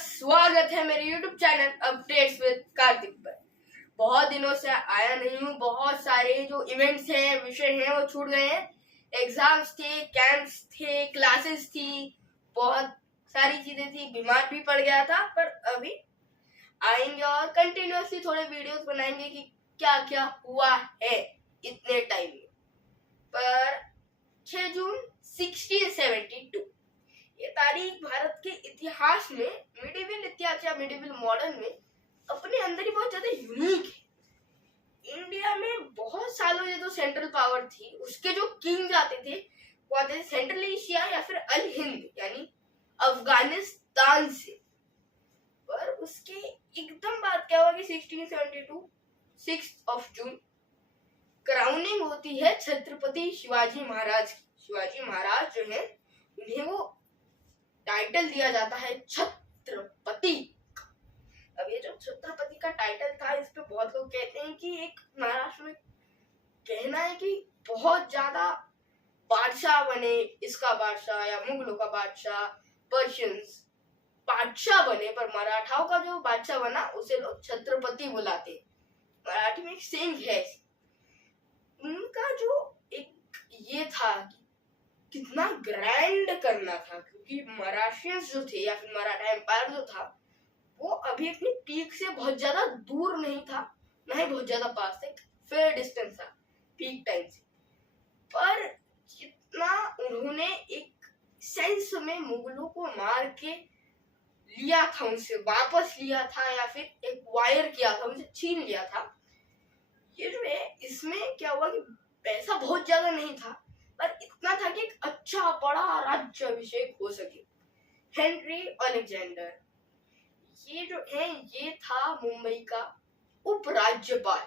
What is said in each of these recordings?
स्वागत है मेरे YouTube channel updates with Kartik पर। बहुत दिनों से आया नहीं हूँ। बहुत सारे जो इवेंट्स हैं, विषय हैं, वो छूट गए हैं। एग्जाम्स थे, कैंप्स थे, क्लासेस थी, बहुत सारी चीजें थी। बीमार भी पड़ गया था, पर अभी आएंगे और कंटिन्यूअसली थोड़े वीडियोस बनाएंगे कि क्या क्या हुआ है इतने टाइम में। पर 6 जून 1672 ये तारीख भारत के इतिहास में, मिडिवल इतिहास या मिडिवल मॉडर्न में अपने अंदर ही बहुत ज्यादा यूनिक है। इंडिया में बहुत सालों ये जो सेंट्रल पावर थी, उसके जो किंग आते थे वो आते थे सेंट्रल एशिया या फिर अल हिंद यानी अफगानिस्तान से। पर उसके एकदम बाद क्या हुआ कि 1672 6 जून क्राउनिंग होती है छत्रपति शिवाजी महाराज की। शिवाजी महाराज जो है, उन्हें वो टाइटल दिया जाता है छत्रपति। अब ये जो छत्रपति का टाइटल था, इस पे बहुत लोग कहते हैं कि एक महाराष्ट्र में कहना है कि बहुत ज्यादा बादशाह बने, इसका बादशाह या मुगलों का बादशाह, पर्शियंस बादशाह बने, पर मराठाओं का जो बादशाह बना उसे लोग छत्रपति बुलाते। मराठी में एक सेइंग है, उनका जो एक ये था कि कितना ग्रैंड करना था, क्योंकि मराठियंस जो थे या फिर मराठा एम्पायर जो था, वो अभी अपनी पीक से बहुत ज्यादा दूर नहीं था, ना ही बहुत ज्यादा पास था, फेयर डिस्टेंस था पीक टाइम से। पर जितना उन्होंने एक सेंस में मुगलों को मार के लिया था, उनसे वापस लिया था या फिर एक वायर किया था, उनसे छीन लिया था, ये जो है इसमें क्या हुआ कि पैसा बहुत ज्यादा नहीं था, पर इतना था कि एक अच्छा बड़ा राज्य अभिषेक हो सके। हेनरी अलेक्जेंडर ये जो है, ये था मुंबई का उपराज्यपाल,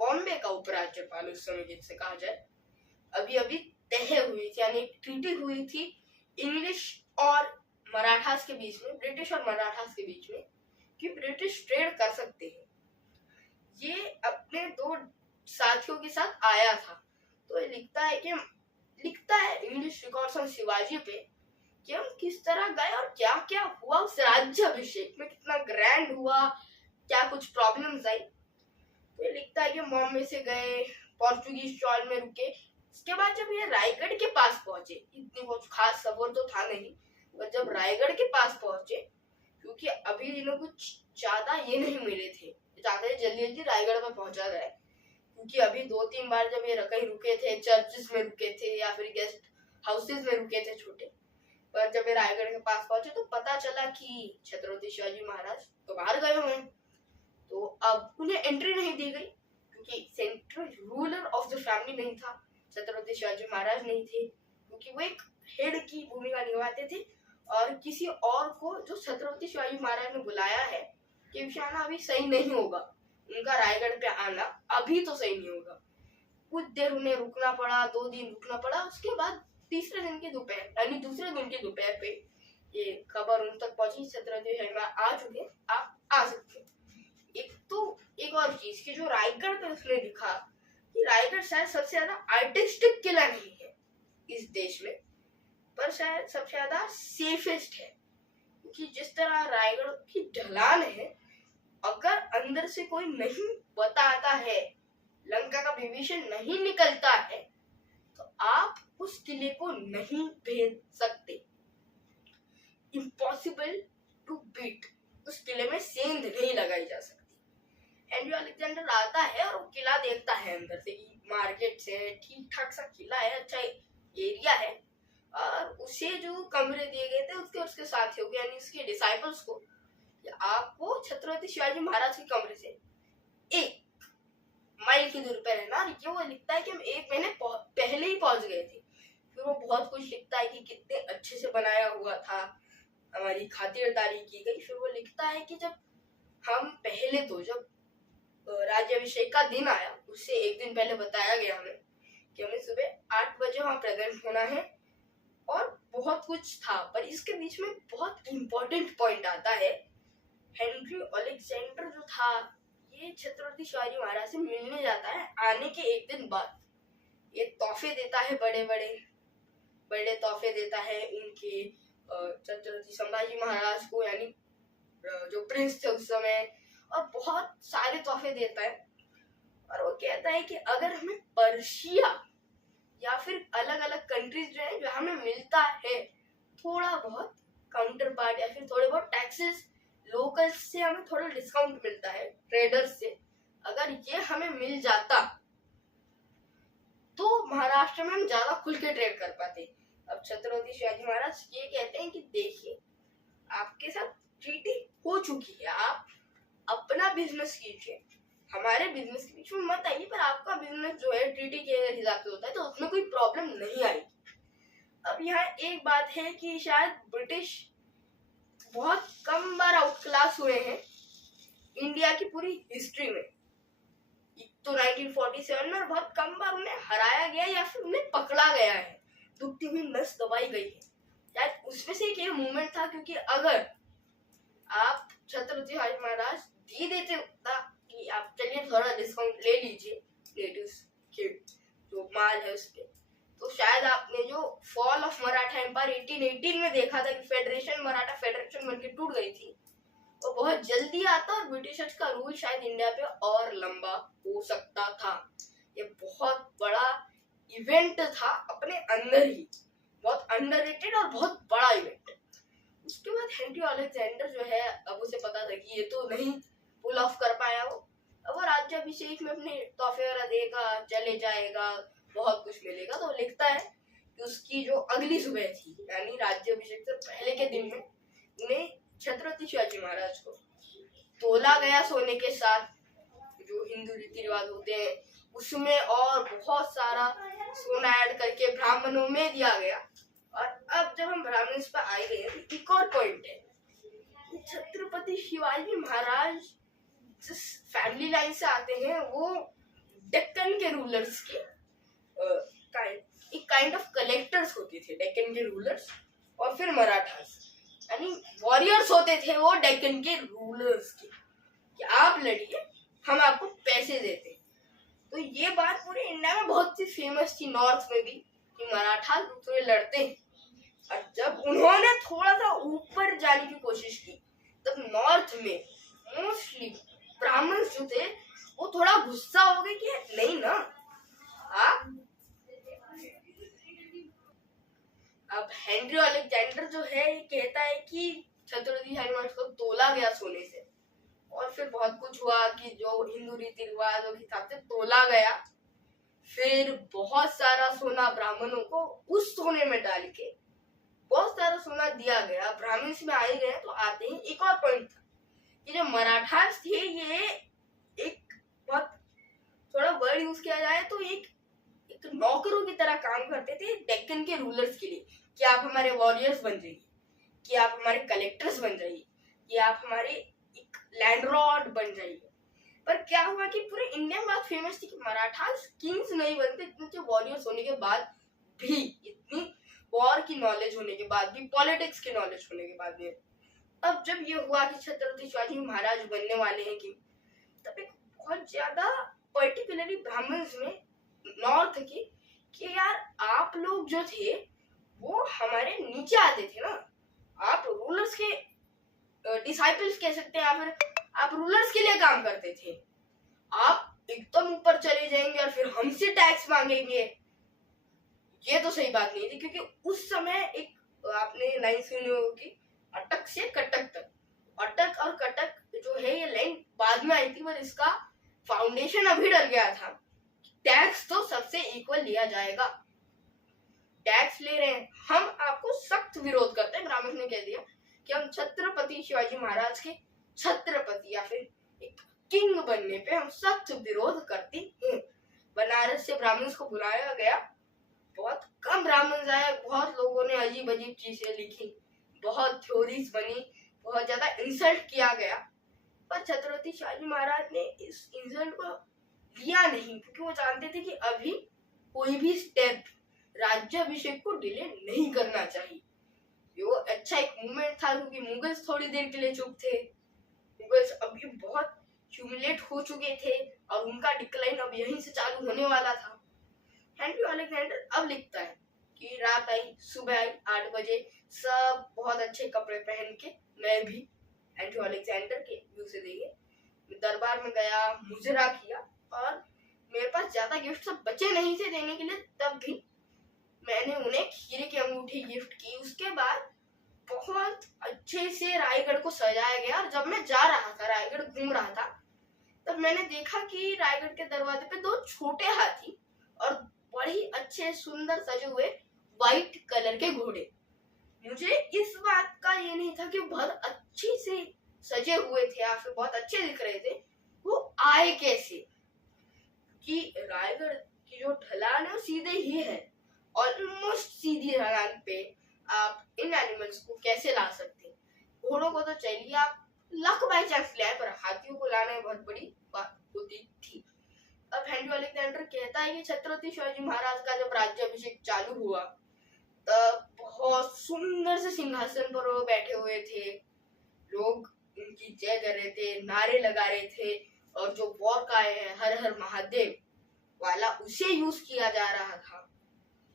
बॉम्बे का उपराज्यपाल उस समय जिससे कहा जाए। अभी अभी तय हुई थी, यानी ट्रीटी हुई थी इंग्लिश और मराठास के बीच में, ब्रिटिश और मराठास के बीच में, कि ब्रिटिश ट्रेड कर सकते हैं। ये अपने दो साथियों के साथ आया था, तो ये लिखता है इंग्लिश रिकॉर्ड्स ऑन शिवाजी पे कि हम किस तरह गए और क्या क्या हुआ उस राज्य अभिषेक में, कितना ग्रैंड हुआ, क्या कुछ प्रॉब्लम्स आई। तो ये लिखता है कि बॉम्बे से गए, पोर्चुगीज चौल में रुके, उसके बाद जब ये रायगढ़ के पास पहुंचे, इतनी कुछ खास सफर तो था नहीं, पर जब रायगढ़ के पास पहुंचे, क्योंकि अभी इन्हें कुछ ज्यादा ये नहीं मिले थे, चाहते जल्दी जल्दी रायगढ़ में पहुंचा जाए, क्योंकि अभी 2-3 बार जब ये कहीं रुके थे, चर्चेस में रुके थे या फिर गेस्ट हाउसेस में रुके थे छोटे, पर जब ये रायगढ़ के पास पहुंचे तो पता चला कि छत्रपति शिवाजी महाराज तो बाहर गए हुए हैं, तो अब उन्हें एंट्री नहीं दी गई, क्योंकि central ruler of the family नहीं था, छत्रपति शिवाजी महाराज नहीं थे, क्योंकि वो एक हेड की भूमिका निभाते थे, और किसी और को जो छत्रपति शिवाजी महाराज ने बुलाया है कि विशाना अभी सही नहीं होगा, उनका रायगढ़ पे आना अभी तो सही नहीं होगा। कुछ देर उन्हें रुकना पड़ा, 2 दिन रुकना पड़ा। उसके बाद दूसरे दिन की दोपहर पे ये खबर उन तक पहुंची, छत्रपति आ चुके, आप आ सकते हैं। एक और चीज की जो रायगढ़ पे उसने लिखा कि रायगढ़ शायद सबसे ज्यादा आर्टिस्टिक किला नहीं है इस देश में, पर शायद सबसे ज्यादा सेफेस्ट है, क्योंकि जिस तरह रायगढ़ की ढलान है, अगर अंदर से कोई नहीं बताता है, लंका का विभीषण नहीं निकलता है, तो आप उस किले को नहीं भेद सकते। इम्पॉसिबल टू बीट, उस किले में सेंध नहीं लगाई जा सकती। हेनरी अलेक्जेंडर आता है और वो किला देखता है अंदर से कि मार्केट से ठीक ठाक सा किला है, अच्छा एरिया है, और उसे जो कमरे दिए गए थे उसके साथियों को, यानी उसके डिसाइपल्स को, आपको छत्रपति शिवाजी महाराज के कमरे से 1 माइल की दूरी पर रहना। ये वो लिखता है कि हम 1 महीने पहले ही पहुंच गए थे। फिर वो बहुत कुछ लिखता है कि कितने अच्छे से बनाया हुआ था, हमारी खातिरदारी की गई। फिर वो लिखता है कि जब राज्याभिषेक का दिन आया, उससे 1 दिन पहले बताया गया हमें कि हमें सुबह 8 बजे वहां प्रेजेंट होना है, और बहुत कुछ था। पर इसके बीच में बहुत इंपॉर्टेंट पॉइंट आता है। हेनरी अलेक्जेंडर जो था, ये छत्रपति शिवाजी महाराज से मिलने जाता है आने के 1 दिन बाद। ये तोहफे देता है, बड़े तोहफे देता है उनके छत्रपति संभाजी महाराज को, यानी जो प्रिंस थे उस समय, और बहुत सारे तोहफे देता है। और वो कहता है कि अगर हमें पर्शिया या फिर अलग अलग कंट्रीज जो है जो हमें मिलता है थोड़ा बहुत काउंटर पार्ट या फिर थोड़े बहुत टैक्सेस लोकल से हमें थोड़ा डिस्काउंट मिलता है ट्रेडर्स से, अगर ये हमें मिल जाता तो महाराष्ट्र में हम ज्यादा खुल के ट्रेड कर पाते। अब छत्रपति शिवाजी महाराज ये कहते हैं कि देखिए आपके साथ ट्रीटी हो चुकी है, आप अपना बिजनेस कीजिए, हमारे बिजनेस के बीच में मत आइए, पर आपका बिजनेस जो है ट्रीटी के हिसाब से होता है तो उसमें कोई प्रॉब्लम नहीं आएगी। अब यहाँ एक बात है कि शायद ब्रिटिश बहुत कम बार आउट क्लास हुए हैं इंडिया की पूरी हिस्ट्री में, तो 1947 में बहुत कम बार उन्हें हराया गया या फिर उन्हें पकड़ा गया है, दुखती हुई नस दबाई गई है। शायद उसमें से एक मूवमेंट था, क्योंकि अगर आप छत्रपति शिवाजी महाराज दे देते कि आप चलिए थोड़ा डिस्काउंट ले लीजिए नेटिव्स के जो माल है उसके, तो शायद आपने जो फॉल ऑफ मराठा एम्पायर 1818 में देखा था कि फेडरेशन मराठा फेडरेशन बनके टूट गई थी, वो बहुत जल्दी आता और ब्रिटिशर्स का रूल शायद इंडिया पे और लंबा हो सकता था। ये बहुत बड़ा इवेंट था अपने अंदर ही, बहुत अंडररेटेड और बहुत बड़ा इवेंट। उसके बाद हेनरी अलेक्जेंडर जो है, अब उसे पता था कि ये तो नहीं पुल ऑफ कर पाया वो, अब वो राज्याभिषेक में अपने तोहफे वगैरह देगा, चले जाएगा, बहुत कुछ मिलेगा, तो लिखता है कि उसकी जो अगली सुबह थी यानी राज्याभिषेक से पहले के दिन में उन्हें छत्रपति शिवाजी महाराज को तोला गया सोने के साथ, जो हिंदू रीति रिवाज होते हैं उसमें, और बहुत सारा सोना ऐड करके ब्राह्मणों में दिया गया। और अब जब हम ब्राह्मण पर आए गए हैं तो एक और पॉइंट है, छत्रपति शिवाजी महाराज जिस फैमिली लाइन से आते हैं वो डेक्कन के रूलर्स के एक काइंड ऑफ कलेक्टर्स होते थे, डेक्कन के रूलर्स, और फिर मराठास यानी वॉरियर्स होते थे वो डेक्कन के रूलर्स के, कि आप लड़िए हम आपको पैसे देते। तो ये बात पूरे इंडिया में बहुत सी फेमस थी, नॉर्थ में भी, कि मराठा दूसरे लड़ते हैं। और जब उन्होंने थोड़ा सा ऊपर जाने की कोशिश की तब नॉर्थ में मोस्टली ब्राह्मण जो थे वो थोड़ा गुस्सा हो गए कि नहीं ना, आप अब हेनरी अलेक्जेंडर जो है ये कहता है कि छत्रपति शिवाजी महाराज को तोला गया सोने से, और फिर बहुत कुछ हुआ कि जो हिंदू रीति रिवाजों के हिसाब से तोला गया, फिर बहुत सारा सोना ब्राह्मणों को उस सोने में डाल के बहुत सारा सोना दिया गया। ब्राह्मण्स में आए गए तो आते ही एक और पॉइंट था कि जो मराठास थे ये एक बहुत थोड़ा वर्ड यूज किया जाए तो एक नौकरों की तरह काम करते थे डेक्कन के रूलर्स के लिए, कि आप हमारे वॉरियर्स बन जाइए, कि आप हमारे कलेक्टर्स बन जाइए, कि आप हमारे एक लैंडलॉर्ड बन जाइए। पर क्या हुआ कि पूरे इंडिया में बात फेमस थी कि मराठास किंग्स नहीं बनते, इतने वॉरियर्स होने के बाद भी, इतनी वॉर की नॉलेज होने के बाद भी, पॉलिटिक्स की नॉलेज होने के बाद भी। अब जब ये हुआ कि छत्रपति शिवाजी महाराज बनने वाले हैं कि तब एक बहुत ज्यादा पर्टिकुलरली ब्राह्मण्स में नॉर्थ की कि यार आप लोग जो थे वो हमारे नीचे आते थे ना, आप रूलर्स के डिसाइपल्स कह सकते हैं या फिर आप रूलर्स के लिए काम करते थे, आप एकदम ऊपर चले जाएंगे और फिर हमसे टैक्स मांगेंगे, ये तो सही बात नहीं थी। क्योंकि उस समय एक आपने लाइन सुनी होगी अटक से कटक तक, अटक और कटक जो है ये लाइन बाद में आई थी, पर इसका फाउंडेशन अभी डल गया था। टैक्स तो सबसे इक्वल लिया जाएगा, टैक्स ले रहे हैं हम, आपको सख्त विरोध करते हैं। ब्राह्मण ने कह दिया कि हम छत्रपति शिवाजी महाराज के छत्रपति या फिर एक किंग बनने पे हम सख्त विरोध करते हैं। बनारस से ब्राह्मण्स को बुलाया गया, बहुत कम ब्राह्मण आए, बहुत लोगों ने अजीब अजीब चीजें लिखी, बहुत थ्योरीज बनी, बहुत ज्यादा इंसल्ट किया गया, पर छत्रपति शिवाजी महाराज ने इस इंसल्ट को लिया नहीं, क्योंकि वो जानते थे कि अभी कोई भी स्टेप राज्याभिषेक को डिले नहीं करना चाहिए। वो अच्छा एक मूवमेंट था, क्योंकि मुगल्स थोड़ी देर के लिए चुप थे, मुगल्स अभी बहुत ह्यूमिलेट हो चुके थे और उनका डिक्लाइन अब यहीं से चालू होने वाला था। हेनरी अलेक्जेंडर अब लिखता है कि रात आई, सुबह आई 8 बजे, सब बहुत अच्छे कपड़े पहन के, मैं भी एंड्रू अलेक्जेंडर के व्यू से देंगे। दरबार में गया, मुजरा किया और मेरे पास ज्यादा गिफ्ट सब बचे नहीं थे देने के लिए, तब भी मैंने उन्हें हीरे की अंगूठी गिफ्ट की। उसके बाद बहुत अच्छे से रायगढ़ को सजाया गया और जब मैं जा रहा था, रायगढ़ घूम रहा था, तब मैंने देखा कि रायगढ़ के दरवाजे पे दो छोटे हाथी और बड़ी अच्छे सुंदर सजे हुए व्हाइट कलर के घोड़े। मुझे इस बात का ये नहीं था कि बहुत अच्छे से सजे हुए थे या फिर बहुत अच्छे दिख रहे थे, वो आए कैसे, कि रायगढ़ की जो ढलान है वो सीधे ही है, ऑलमोस्ट सीधी ढलान पे आप इन एनिमल्स को कैसे ला सकते हैं। घोड़ों को तो चलिए आप लक बाय चांस ले आए, पर हाथियों को लाना बहुत बड़ी बात होती थी। अब एंड्रू अलेक्जेंडर कहता है कि छत्रपति शिवाजी महाराज का जब राज्याभिषेक चालू हुआ तब बहुत सुंदर से सिंहासन पर वो बैठे हुए थे, लोग उनकी जय कर रहे थे, नारे लगा रहे थे और जो वॉर का है हर हर महादेव वाला उसे यूज किया जा रहा था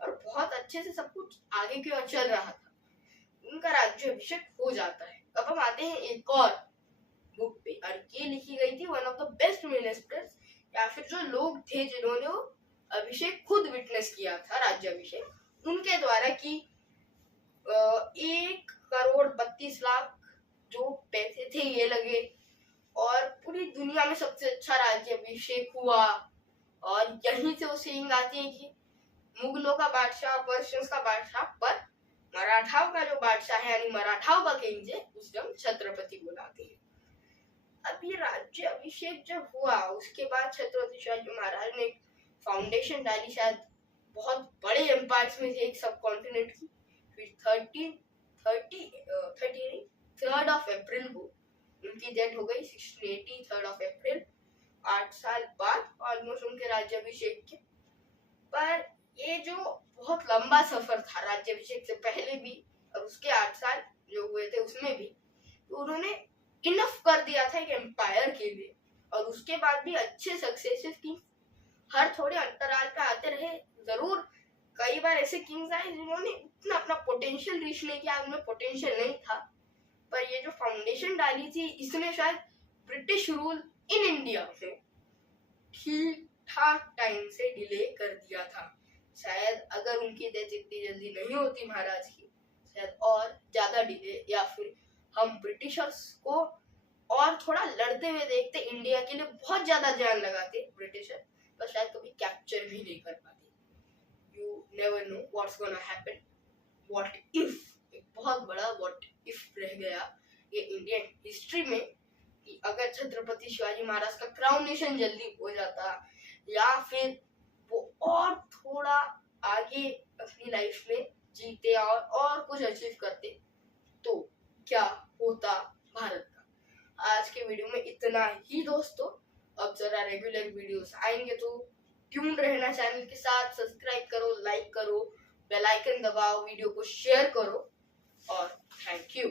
और बहुत अच्छे से सब कुछ आगे की ओर चल रहा था। उनका राज्याभिषेक हो जाता है। अब हम आते हैं एक और बुक पे और ये लिखी गई थी one of the best ministers या फिर जो लोग थे जिन्होंने वो अभिषेक खुद विटनेस किया था, राज्याभिषेक, उनके द्वारा कि 1,32,00,000 जो पैसे थे ये लगे और पूरी दुनिया में सबसे अच्छा राज्याभिषेक हुआ। और यहीं से वो सेइंग आती है कि मुगलों का बादशाह और पर्शियंस का बादशाह, पर मराठाओं का जो बादशाह है यानी मराठाओं का किंग है उसे हम छत्रपति बुलाते हैं। अब ये राज्याभिषेक जब हुआ उसके बाद छत्रपति शिवाजी महाराज ने एक फाउंडेशन डाली, शायद बहुत बड़े एम्पायर्स में से एक सब कॉन्टिनेंट की। फिर 3rd ऑफ अप्रैल को उनकी डेथ हो गई, 1680 3rd ऑफ अप्रैल, 8 साल बाद ऑलमोस्ट उनके राज्याभिषेक के। पर ये जो बहुत लंबा सफर था राज्याभिषेक से पहले भी और उसके 8 साल जो हुए थे उसमें भी, तो उन्होंने इनफ कर दिया था एक एम्पायर के लिए। और उसके बाद भी अच्छे सक्सेसेस की हर थोड़े अंतराल पे आते रहे। जरूर कई बार ऐसे किंग्स आए जिन्होंने इतना अपना पोटेंशियल रीच नहीं किया, उनमें पोटेंशियल नहीं था, पर ये जो फाउंडेशन डाली थी इसने शायद ब्रिटिश रूल इन इंडिया में ठीक ठाक टाइम से डिले कर दिया था। शायद अगर उनकी डेथ इतनी जल्दी नहीं होती महाराज की, शायद और ज्यादा डिले या फिर हम ब्रिटिशर्स को और थोड़ा लड़ते हुए देखते, इंडिया के लिए बहुत ज्यादा जान लगाते ब्रिटिशर, पर शायद कभी कैप्चर भी नहीं कर पाते। You never know what's gonna happen, what if, एक बहुत बड़ा व्हाट इफ रह गया ये इंडियन हिस्ट्री में कि अगर छत्रपति शिवाजी महाराज का क्राउनेशन जल्दी हो जाता या फिर वो और थोड़ा आगे अपनी लाइफ में जीते और कुछ अचीव करते तो क्या होता भारत का। आज के वीडियो में इतना ही दोस्तों। अब जरा रेगुलर वीडियोस आएंगे तो ट्यून रहना चैनल के साथ, सब्सक्राइब करो, लाइक करो, बेल आइकन दबाओ, वीडियो को शेयर करो और थैंक यू।